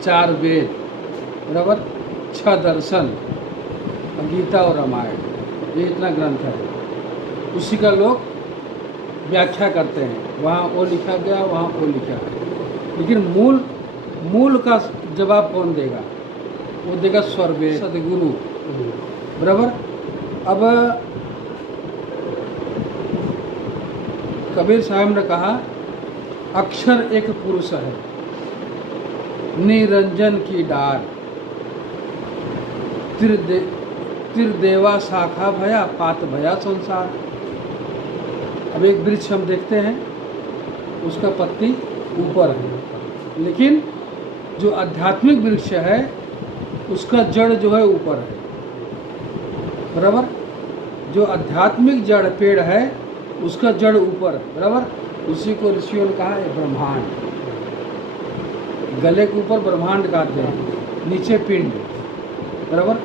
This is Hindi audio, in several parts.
4 वेद, बराबर, 6 दर्शन, गीता और रामायण, ये इतना ग्रंथ है। उसी का लोग व्याख्या करते हैं, वहाँ वो लिखा गया, वहाँ वो लिखा है, लेकिन मूल का जवाब कौन देगा? वो देगा स्वर्वेद, सदगुरु, बराबर। अब कबीर साहब ने कहा अक्षर एक पुरुष है, निरंजन की डार, त्रिदेवा शाखा भया, पात भया संसार। अब एक वृक्ष हम देखते हैं, उसका पत्ती ऊपर है, लेकिन जो आध्यात्मिक वृक्ष है उसका जड़ जो है ऊपर है, बराबर। जो आध्यात्मिक जड़ पेड़ है उसका जड़ ऊपर है, बराबर। उसी को ऋषियों ने कहा है ब्रह्मांड। गले के ऊपर ब्रह्मांड कहते हैं, नीचे पिंड, बराबर।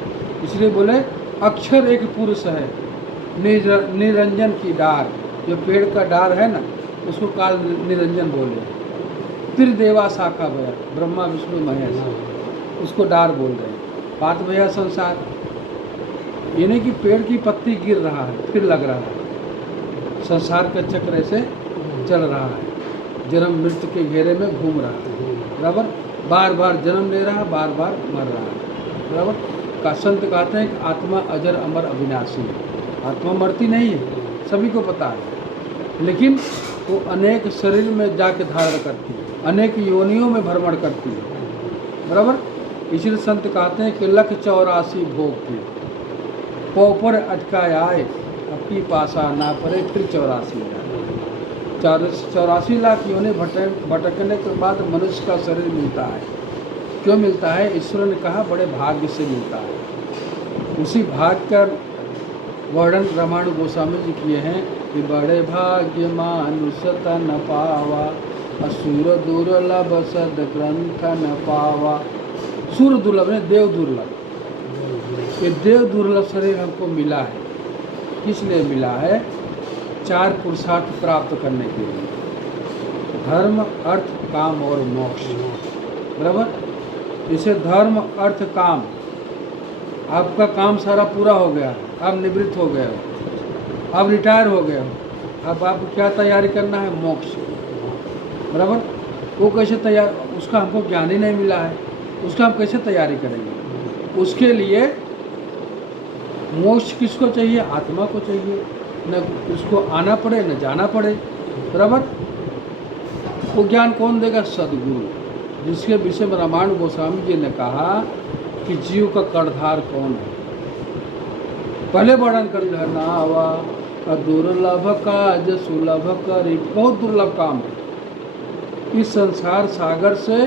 इसलिए बोले अक्षर एक पुरुष है, निरंजन की डार, जो पेड़ का डार है ना उसको काल निरंजन बोले। त्रिदेवा शाखा भया, ब्रह्मा विष्णु महेश, उसको डार बोल रहे हैं। पात भया संसार, ये नहीं कि पेड़ की पत्ती गिर रहा है फिर लग रहा है, संसार का चक्र ऐसे चल रहा है, जन्म मृत्यु के घेरे में घूम रहा है, बराबर। बार बार जन्म ले रहा है, बार बार मर रहा है, बराबर। का संत कहते हैं कि आत्मा अजर अमर अविनाशी है। आत्मा मरती नहीं है, सभी को पता है, लेकिन वो अनेक शरीर में जाके धारण करती है, अनेक योनियों में भ्रमण करती है, बराबर। इसलिए संत कहते हैं कि 184 भोग थे, पोपर अटकाए आए, अपनी पासा ना पड़े फिर 84 लाख योनि भटकने के बाद मनुष्य का शरीर मिलता है। क्यों मिलता है? ईश्वर ने कहा बड़े भाग्य से मिलता है। उसी भाग्य का वर्णन रामायण गोस्वामी जी किए हैं कि बड़े भाग्य मानुष तन पावा, असुर दुर्लभ सद ग्रंथ न पावा। सुर दुर्लभ है, देव दुर्लभ, ये देव दुर्लभ शरीर हमको मिला है। किस लिए मिला है? 4 पुरुषार्थ प्राप्त करने के लिए, धर्म अर्थ काम और मोक्ष, बराबर। इसे धर्म अर्थ काम, आपका काम सारा पूरा हो गया, आप निवृत्त हो गए हो, आप रिटायर हो गए हो, अब आपको क्या तैयारी करना है? मोक्ष, बराबर। वो कैसे तैयार, उसका हमको ज्ञान ही नहीं मिला है, उसका हम कैसे तैयारी करेंगे? उसके लिए मोक्ष किसको चाहिए? आत्मा को चाहिए, न उसको आना पड़े न जाना पड़े, बराबर। वो ज्ञान कौन देगा? सदगुरु, जिसके विषय में रामायण गोस्वामी जी ने कहा कि जीव का कर्णधार कौन है। पहले वर्णन कर नावा दुर्लभ काज सुलभ करी, बहुत दुर्लभ काम है। इस संसार सागर से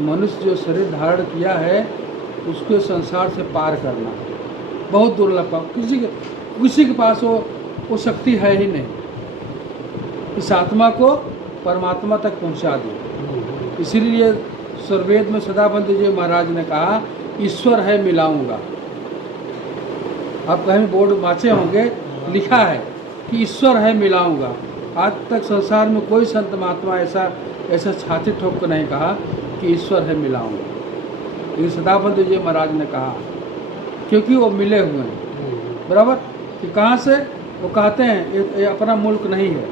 मनुष्य जो शरीर धारण किया है उसके संसार से पार करना बहुत दुर्लभ काम। किसी के पास वो शक्ति है ही नहीं इस आत्मा को परमात्मा तक पहुंचा दे। इसीलिए सर्वेद में सदाबंद जी महाराज ने कहा ईश्वर है मिलाऊंगा। आप कहीं बोर्ड वाचे होंगे, लिखा है कि ईश्वर है मिलाऊंगा। आज तक संसार में कोई संत महात्मा ऐसा छाती ठोक कर नहीं कहा कि ईश्वर है मिलाऊंगा। ये सदाबंद जी महाराज ने कहा, क्योंकि वो मिले हुए हैं, बराबर। कि कहाँ से? वो कहते हैं ये अपना मुल्क नहीं है,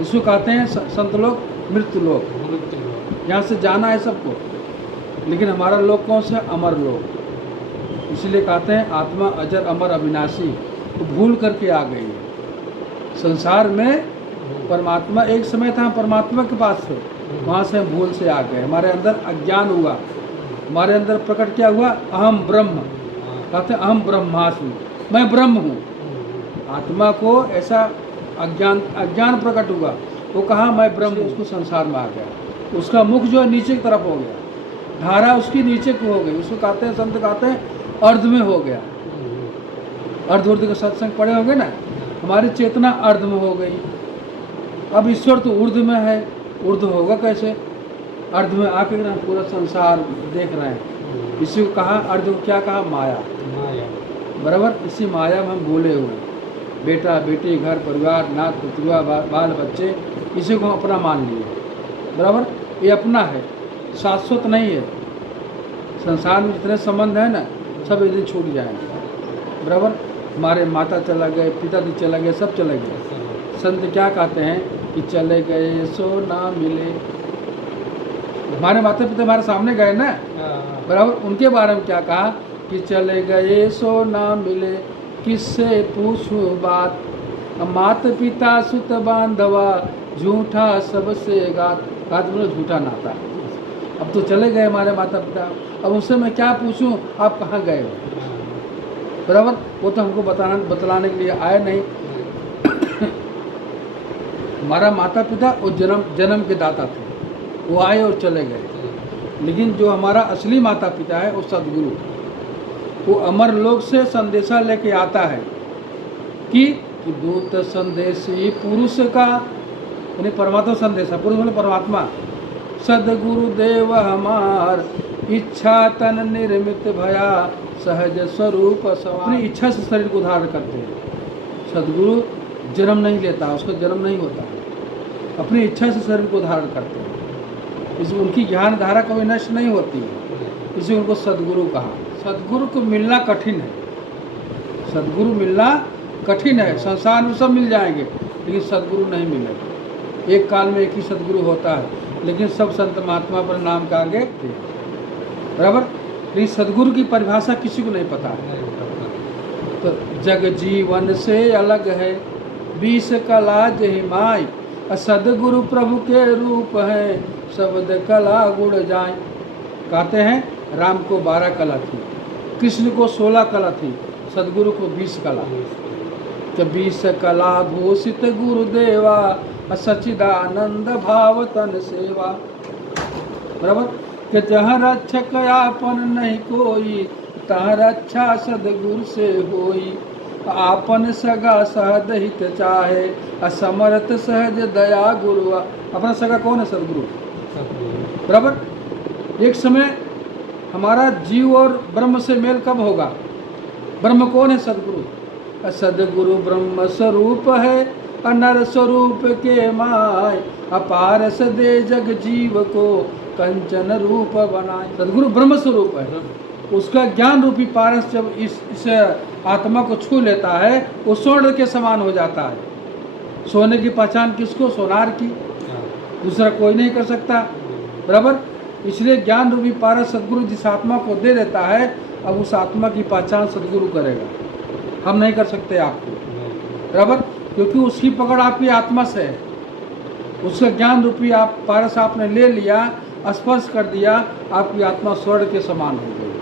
इसको कहते हैं संत लोग मृत्यु लोग, यहाँ से जाना है सबको। लेकिन हमारा लोग कौन सा? अमर लोग। इसलिए कहते हैं आत्मा अजर अमर अविनाशी, तो भूल करके आ गई है संसार में। परमात्मा एक समय था, परमात्मा के पास थे, वहाँ से हम भूल से आ गए। हमारे अंदर अज्ञान हुआ, हमारे अंदर प्रकट क्या हुआ? अहम ब्रह्म, कहते हैं अहम ब्रह्मास्मि, मैं ब्रह्म हूँ। आत्मा को ऐसा अज्ञान प्रकट हुआ, वो कहा मैं ब्रह्म, उसको संसार में आ गया। उसका मुख जो है नीचे की तरफ हो गया, धारा उसकी नीचे की हो गई। उसको कहते हैं, संत कहते हैं अर्ध में हो गया। अर्ध का सत्संग पढ़े होंगे ना, हमारी चेतना अर्ध में हो गई। अब ईश्वर तो ऊर्ध्व में है, ऊर्ध्व होगा कैसे? अर्ध में आके ना पूरा संसार देख रहे हैं। इसी को कहा अर्ध को क्या कहा? माया, बराबर। इसी माया में हम भूले हुए, बेटा बेटी घर परिवार नात पुतुआ बाल बच्चे, इसी को हम अपना मान लिए, बराबर। ये अपना है, शाश्वत नहीं है। संसार में जितने संबंध हैं ना, सब एक दिन छूट जाएंगे। बराबर, हमारे माता चला गए, पिताजी चला गए, सब चले गए। संत क्या कहते हैं कि चले गए सो ना मिले। हमारे माता पिता हमारे सामने गए ना, बराबर, उनके बारे में क्या कहा कि चले गए सो ना मिले, किससे पूछूं बात, माता पिता सुत बांधवा, झूठा सबसे गात। गात बोले झूठा नाता। अब तो चले गए हमारे माता पिता, अब उससे मैं क्या पूछूं आप कहाँ गए हो। बराबर, वो तो हमको बतलाने के लिए आए नहीं। हमारा माता पिता वो जन्म के दाता थे, वो आए और चले गए। लेकिन जो हमारा असली माता पिता है वो सदगुरु, वो अमर लोक से संदेशा लेके आता है कि दूत संदेशी पुरुष का, यानी परमात्मा संदेशा, पुरुष मतलब परमात्मा। सदगुरु देव हमार, इच्छा तन निर्मित भया, सहज स्वरूप सवार। अपनी इच्छा से शरीर को धारण करते हैं। सदगुरु जन्म नहीं लेता, उसका जन्म नहीं होता, अपनी इच्छा से शरीर को धारण करते हैं। इसलिए उनकी ज्ञान धारा कभी नष्ट नहीं होती है, इसलिए उनको सदगुरु कहा। सदगुरु को मिलना कठिन है, सदगुरु मिलना कठिन है। संसार में सब मिल जाएंगे लेकिन सदगुरु नहीं मिलेगा। एक काल में एक ही सदगुरु होता है, लेकिन सब संत महात्मा पर नाम का आगे, बराबर। लेकिन सदगुरु की परिभाषा किसी को नहीं पता है। तो जग जीवन से अलग है, 20 कला जहिमाई, सदगुरु प्रभु के रूप है, शब्द कला गुण जाए। कहते हैं राम को 12 कला थी, कृष्ण को 16 कला थी, सदगुरु को 20 कला। तो 20 कला भूषित गुरुदेवा, सचिदानंद भाव तन सेवा। बराबर, कि जहाँ रक्षक आपन नहीं कोई, तहाँ रक्षा सदगुरु से होई। आपन सगा सहद हित चाहे, असमर्थ सहज दया गुरु। अपना सगा कौन है? सदगुरु। बराबर, एक समय हमारा जीव और ब्रह्म से मेल कब होगा? ब्रह्म कौन है? सदगुरु। सदगुरु ब्रह्म स्वरूप है, अनर स्वरूप के माय, अपार सदे जग जीव को कंचन रूप बनाए। सदगुरु ब्रह्म स्वरूप है, उसका ज्ञान रूपी पारस जब इस आत्मा को छू लेता है, वो स्वर्ण के समान हो जाता है। सोने की पहचान किसको? सोनार की, दूसरा कोई नहीं कर सकता। बराबर, इसलिए ज्ञान रूपी पारस सदगुरु जिस आत्मा को दे देता है, अब उस आत्मा की पहचान सदगुरु करेगा, हम नहीं कर सकते आपको। बराबर, क्योंकि उसकी पकड़ आपकी आत्मा से है। उसका ज्ञान रूपी आप पारस आपने ले लिया, स्पर्श कर दिया, आपकी आत्मा स्वर्ण के समान हो गई।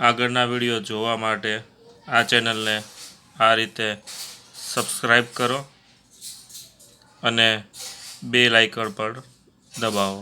આગળના વિડીયો જોવા માટે આ ચેનલને આ રીતે સબસ્ક્રાઈબ કરો અને બેલ આઇકન પર દબાવો।